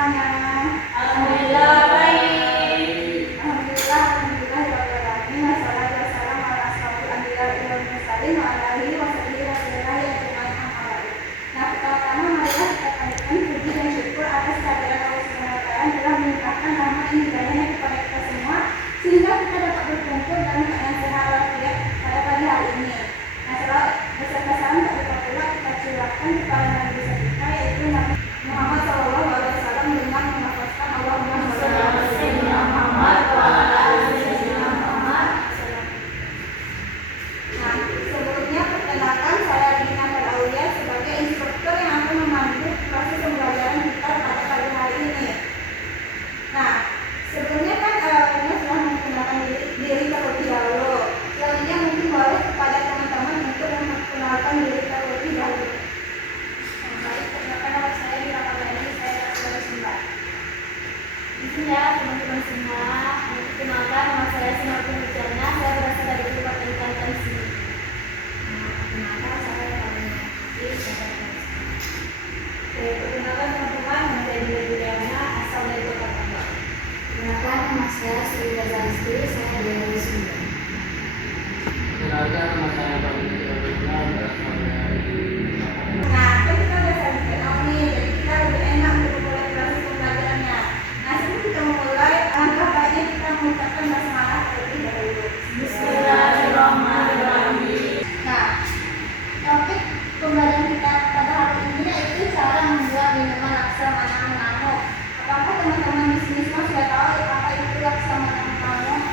semuanya? Alhamdulillah baik. Alhamdulillah, alhamdulillah ya Rabbil alamin. Wassalatu wassalamu ala asyrofil anbiya'i wal mursalin wa ala alihi wa sahbihi wa sallam ajmain amma ba'du. Nah, pertama-tama marilah kita panjatkan puji dan syukur atas kehadiran Allah Subhanahu wa taala telah melimpahkan rahmat dan hidayahnya kepada kita semua sehingga kita dapat berkumpul dalam keadaan sehat walafiat pada pagi hari ini. Nah, selawat beserta salam tak lupa pula kita curahkan kepada Nabi besar kita yaitu Nabi Muhammad SAW dengan menafaskan Allahumma sholli ala sayyidina Muhammad wa ala ali sayyidina Muhammad. Nah, sebelumnya perkenalkan saya Dina Aulia sebagai instruktur yang akan memandu proses pembelajaran kita pada pagi hari ini. Nah, sebelumnya kan Dina sudah memperkenalkan diri terlebih dahulu. Selanjutnya mungkin boleh kepada teman-teman untuk memperkenalkan diri terlebih dahulu. Baik, perkenalkan nama saya Dina Aulia, saya adalah Sumba. Bismillah teman-teman semua. Perkenalkan nama saya Sinarti Mujana. Saya berasal dari Kabupaten Kalimantan sini. Perkenalkan saya Karina. Perkenalkan teman-teman, nama saya Dila Juliana, asal dari Kota Bandung. Perkenalkan, nama saya Sri Razalisti, saya dari Sumba. Perkenalkan, nama saya Bapak Ibrahim, berasal dari Nah, kan kita udah saling kenal nih, jadi kita lebih enak untuk memulai proses pembelajarannya. Nah, sebelum kita memulai, alangkah baiknya kita mengucapkan basmalah terlebih dahulu. Bismillahirrahmanirrahim. Nah, topik pembelajaran kita pada hari ini yaitu cara membuat minuman laksamana mengamuk. Apakah teman-teman di sini semua sudah tahu apa itu laksamana mengamuk?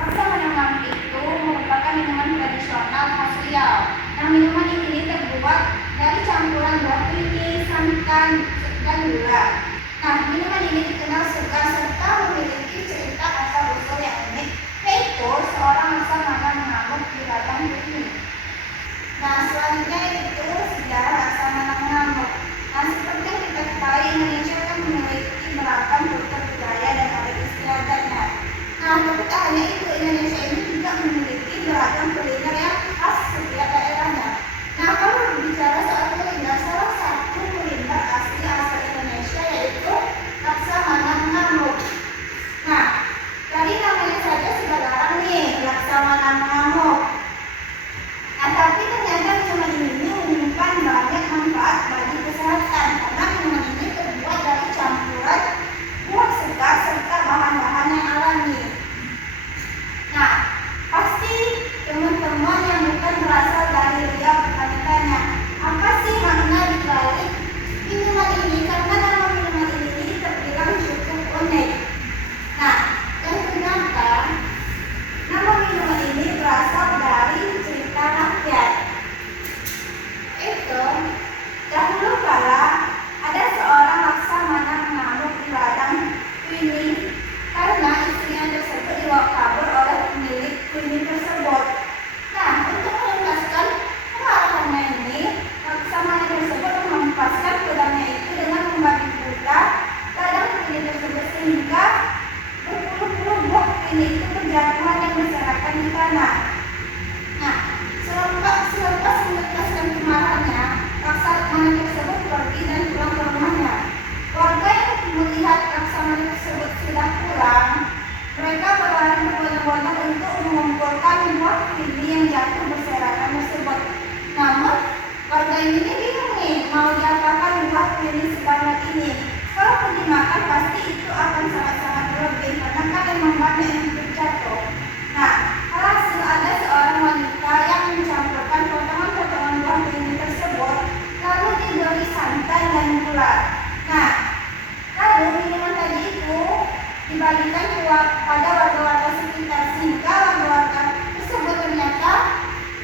Laksamana mengamuk itu merupakan minuman tradisional khas Riau. Nah, minuman ini terbuat dari campuran buah pini, santan, dan gula. Nah, minuman ini dikenal segar serta memiliki cerita asal-usul yang unik, yaitu seorang laksamana mengamuk di ladang ini. Nah, selanjutnya itu sejarah laksamana mengamuk. Nah, seperti yang kita ketahui, Indonesia kan memiliki beragam kultur budaya dan adat istiadatnya. Nah, tapi tak hanya itu, Indonesia ini juga memiliki beragam kuliner yang khas setiap daerahnya. Nah, kalau berbicara soal kuliner, salah satu kuliner asli asal Indonesia yaitu laksamana mengamuk. Nah, dari namanya saja sudah larang nih, laksamana mengamuk. Nah, tapi ternyata minuman ini menyimpan banyak manfaat bagi kesehatan karena minuman ini terbuat dari campuran buah segar serta bahan-bahan yang alami. Nah, pasti teman-teman yang bukan berasal dari Riau bertanya-tanya, apa sih makna di balik minuman ini? Karena nama minuman ini terbilang cukup unik. Nah, dan ternyata nama minuman ini berasal dari cerita rakyat. Itu dahulu kala ada seorang laksamana mengamuk di ladang Kwini karena istrinya tersebut dibawa kabur oleh pemilik Kwini tersebut. Nah, untuk menuntaskan kemarahannya ini, laksamana tersebut menghempaskan pedangnya itu dengan membagi buta ladang Kwini tersebut sehingga berpuluh-puluh buah Kwini itu berjatuhan dan berserakan di tanah. Nah, selepas menuntaskan kemarahannya, laksamana tersebut pergi dan pulang ke rumahnya. Warga yang melihat laksamana tersebut sudah pulang, mereka berlari berbondong-bondong untuk mengumpulkan buah Kwini yang jatuh berserakan tersebut. Namun, warga ini bingung nih, mau diapakan buah Kwini sebanyak ini. Kalau dimakan pasti itu akan sangat-sangat berlebih karena kan memang banyak yang terjatuh. Nah, alhasil ada seorang wanita yang mencampurkan potongan-potongan buah Kwini tersebut lalu diberi santan dan gula. Nah, lalu minuman tadi itu dibagikan pada warga-warga sekitar sehingga warga-warga tersebut ternyata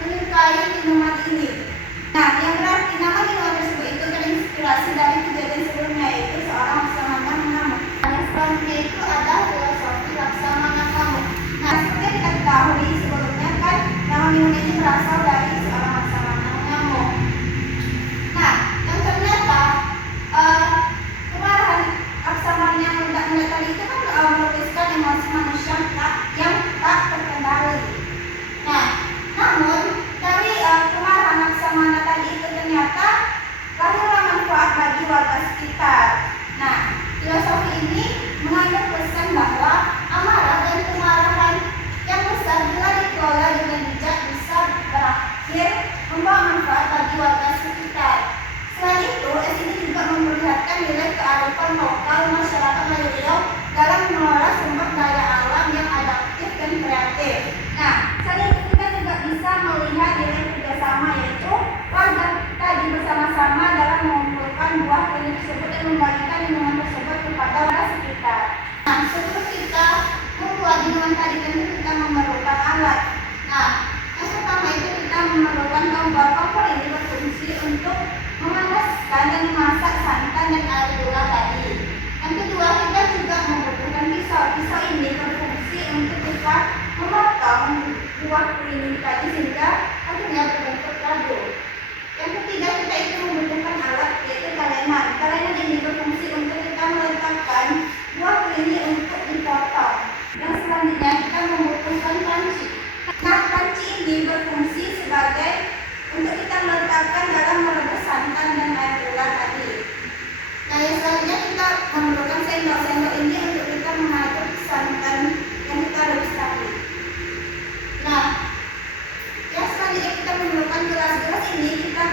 menyukai minuman ini. Nah, yang berarti nama minuman tersebut itu terinspirasi dari kejadian sebelumnya yaitu seorang laksamana mengamuk. Yang selanjutnya itu ada filosofi laksamana mengamuk. Nah, seperti yang kita ketahui sebelumnya kan nama minuman ini berasal dari seorang laksamana mengamuk. Nah, yang ternyata kemarahan laksamana yang meledak-meledak tadi itu kan melepaskan emosi manusia yang tak terkendali. Nah, namun dari kemarahan laksamana tadi itu ternyata lahirlah manfaat bagi ini mengandung pesan bahwa amarah dan kemarahan yang besar bila dikelola dengan bijak bisa berakhir membawa manfaat bagi warga sekitar. Selain itu, es ini juga memperlihatkan nilai kearifan lokal masyarakat Riau dalam mengelola sumber daya alam yang adaptif dan kreatif. Nah, selain itu kita juga bisa melihat nilai kerjasama, yaitu warga tadi bersama-sama dalam mengumpulkan buah klinik tersebut dan membagikan minuman tersebut kepada warga sekitar. Nah, sebelum kita membuat minuman tadi tentu kita memerlukan alat. Nah, yang pertama itu kita memerlukan kompor. Kompor ini berfungsi untuk memanaskan dan memasak santan dan air gula tadi. Yang kedua, kita juga membutuhkan pisau. Pisau ini berfungsi untuk kita memotong buah kuning tadi sehingga akhirnya berbentuk kado. Yang ketiga, kita itu membutuhkan alat, yaitu kalenan. Kalenan ini berfungsi untuk kita meletakkan buah kuning untuk dipotong. Yang selanjutnya kita membutuhkan panci. Nah, panci ini berfungsi sebagai untuk kita meletakkan dalam merebus santan dan air gula tadi. Nah, yang selanjutnya kita memerlukan sendok. Sendok ini untuk kita mengaduk santan yang kita rebus tadi. Nah, yang selanjutnya kita memerlukan gelas. Gelas ini kita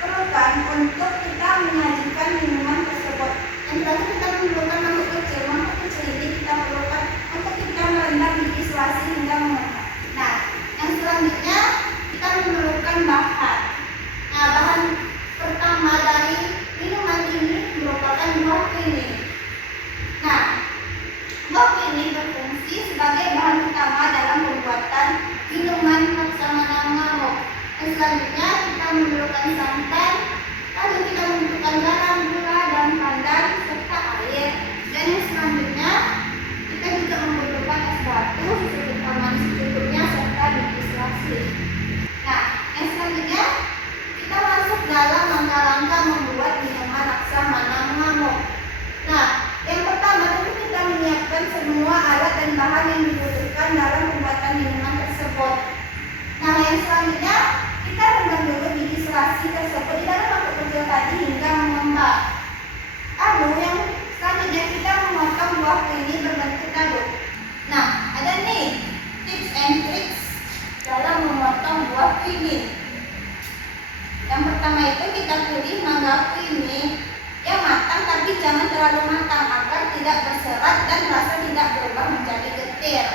perlukan untuk kita menyajikan minuman tersebut. Yang terakhir kita memerlukan mangkuk kecil. Mangkuk kecil ini kita perlukan untuk kita merendam biji selasi hingga mengembang. Nah, yang selanjutnya kita memerlukan bahan. Nah, bahan pertama dari minuman ini merupakan buah kuning. Nah, buah kuning berfungsi sebagai bahan utama dalam pembuatan minuman laksamana ngamuk. Dan selanjutnya kita memerlukan santan, lalu kita membutuhkan garam, gula, daun pandan, serta air. Dan yang selanjutnya kita juga membutuhkan es batu, susu kental manis secukupnya, serta biji selasi. Nah, yang selanjutnya kita masuk dalam langkah-langkah membuat minuman laksamana ngamuk. Nah, yang pertama tentu kita menyiapkan semua alat dan bahan yang dibutuhkan dalam pembuatan minuman tersebut. Nah, yang selanjutnya kita rendam dulu biji selasi tersebut di dalam mangkuk kecil tadi hingga mengembang. Lalu yang selanjutnya kita memotong buah kuning berbentuk kado. Nah, ada nih tips and tricks dalam memotong buah kuning. Yang pertama itu kita pilih mangga kuning yang matang tapi jangan terlalu matang agar tidak berserat dan rasa tidak berubah menjadi getir.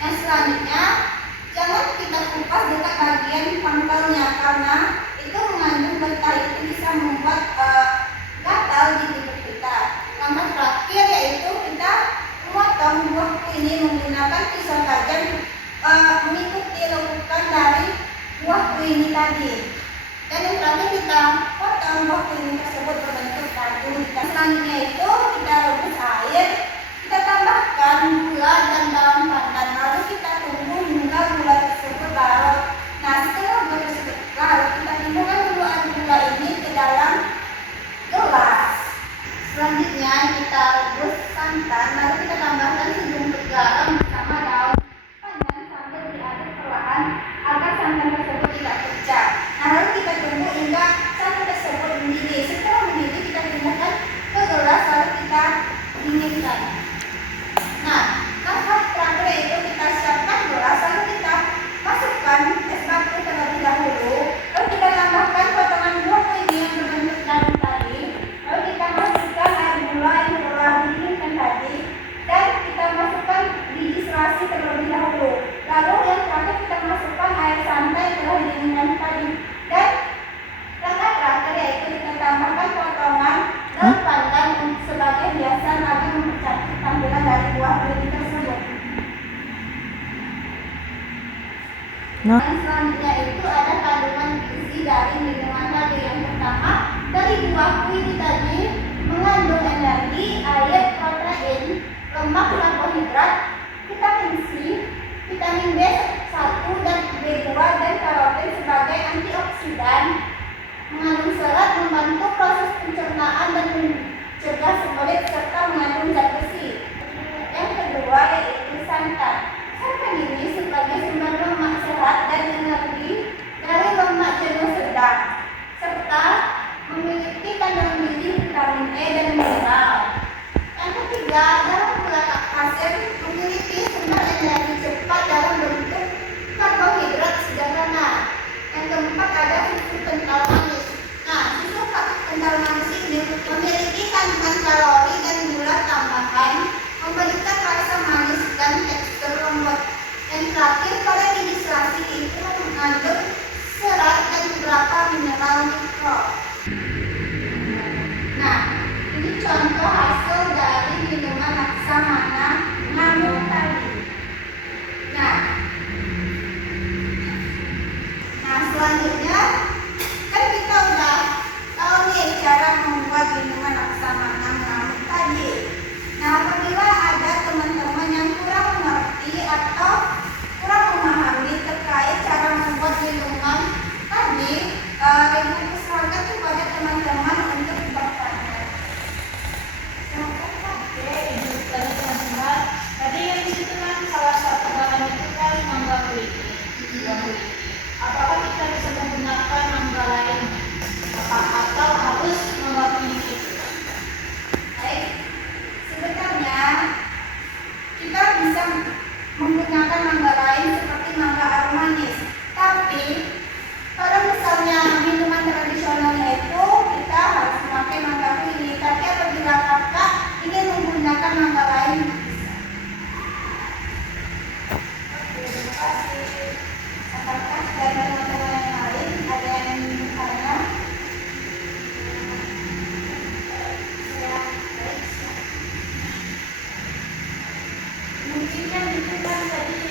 Yang selanjutnya jangan kita kupas dekat bagian pangkalnya karena itu mengandung getah, itu bisa membuat gatal di tubuh kita. Langkah terakhir yaitu kita memotong buah kuning menggunakan pisau tajam mengikuti lekukan dari buah kuning tadi. Dan yang terakhir kita potong buah kuning tersebut berbentuk kado. Dan selanjutnya itu kita rebus air, kita tambahkan gula dan daun pandan, lalu kita tunggu hingga gula tersebut larut. Nah, setelah gula tersebut larut, kita timbulkan dulu air gula ini ke dalam gelas. Selanjutnya kita rebus santan, lalu kita tambahkan sejumput garam bersama daun pandan sambil diaduk perlahan agar santan tersebut tidak pecah. Nah, lalu kita tunggu hingga santan tersebut mendidih. Setelah mendidih kita timbulkan ke gelas lalu kita dinginkan. Nah, langkah terakhir itu kita siapkan gelas lalu kita masukkan es batu terlebih dahulu. Lalu kita tambahkan potongan buah kuning yang berbentuk kado tadi. Lalu kita masukkan air gula yang telah didinginkan tadi dan kita masukkan biji selasi terlebih dahulu. Lalu yang terakhir kita masukkan air santan yang telah didinginkan tadi. Dan langkah terakhir yaitu kita tambahkan potongan daun pandan sebagai hiasan agar mempercantik tampilan dari buah kuning tersebut. Nah. Dan selanjutnya itu ada kandungan gizi dari minuman tadi. Yang pertama, dari buah kuning tadi mengandung energi, air, protein, lemak, karbohidrat, vitamin C, vitamin B1 dan B2 dan karotin sebagai antioksidan, mengandung serat, membantu proses pencernaan dan mencegah sembelit serta mengandung zat besi. Yang kedua yaitu santan. Santan ini sebagai sumber lemak sehat dan energi dari lemak jenuh sedang serta memiliki kandungan gizi vitamin E dan mineral. Yang ketiga juga dalam gula laktosa memiliki sumber energi cepat dalam bentuk karbohidrat sederhana. Yang keempat ada susu kental manis. Nah, susu kental manis ini memiliki kandungan kalori dan gula tambahan, memberikan rasa manis dan tekstur lembut. Yang terakhir, pada distillasi itu mengandung serat dan beberapa mineral mikro. Nah, ini contoh hasil dari minuman laksamana ngamuk tadi. Nah, selanjutnya kan kita udah tahu nih cara membuat minuman laksamana ngamuk tadi. Nah, apabila ada teman-teman yang kurang mengerti atau kurang memahami terkait cara membuat minuman tadi, Ibu persilakan kepada teman-teman untuk bertanya. Oke, Ibu tanya teman-teman. Tadi yang di situ kan salah satu bahan itu kan mangga kuliti. Apakah kita bisa menggunakan mangga lain? Atau harus mangga kuliti? Baik, sebenarnya kita bisa menggunakan mangga lain seperti mangga aromanis. Tapi kalau misalnya minuman tradisionalnya itu kita harus memakai mangga kuning. Tapi apabila kakak ingin menggunakan mangga lain bisa. Oke, terima kasih. Apakah dari teman-teman yang lain ada yang ingin bertanya? Ya, baik. Mungkin kan itu kan tadi